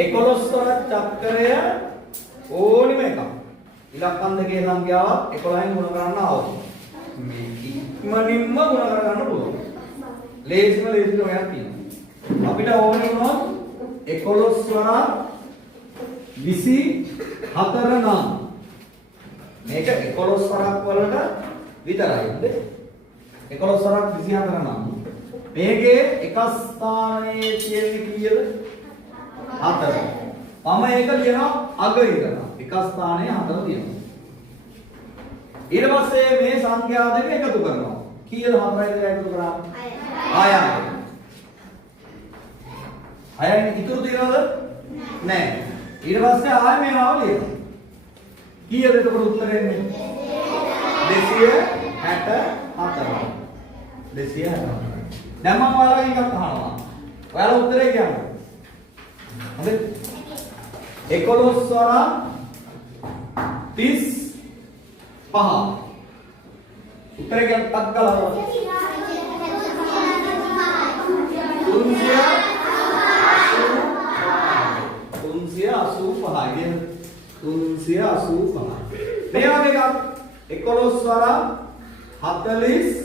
11 වර චක්‍රය ඕනිම එකක්. ඉලක්කම් දෙකේ සංඛ්‍යාවක් 11න් ගුණ කරන්න ආවොත් මේ ඉක්මනින්ම ගුණ කර ගන්න පුළුවන්. ලේසිම ඔයක් තියෙනවා. අපිට ඕනේ වුණොත් 11 වර 24 නම් මේක 11 වරක් වලට විතරයි නේද? 11 වරක් 24 නම් මේකේ එක ස්ථානයේ තියෙන්නේ කීයද? 4. මම ඒක ලියනවා අග ඉඳලා. එක ස්ථානයේ 4 තියෙනවා. ඊට පස්සේ මේ සංඛ්‍යා දෙක එකතු කරනවා. කීයද 4යි දෙක එකතු කරා? 6යි. 6යි ඉතුරු තියනවද? නැහැ. ඊට පස්සේ ආයෙ මේවාව ලියනවා. කීයද එතකොට උත්තරේ එන්නේ? 264. 264. දැන් මම ඔයාලගෙන් එකක් අහනවා. ඔයාලා උත්තරේ කියන්න. හරිද? 11 වර 35. උත්තරේ කියන්න ටක් ගාලා. 385. මේ වගේ එකක් 11 වර 48.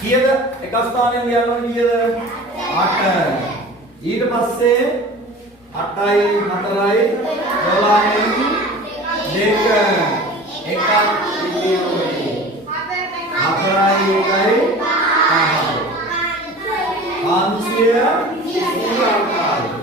කීයද? එක ස්ථානයෙන් ලියනවා කීයද? 8. ඊට පස්සේ 8යි 4යි 12න් 2 එකක් ඉතිරි 4යි 1යි 5. 528.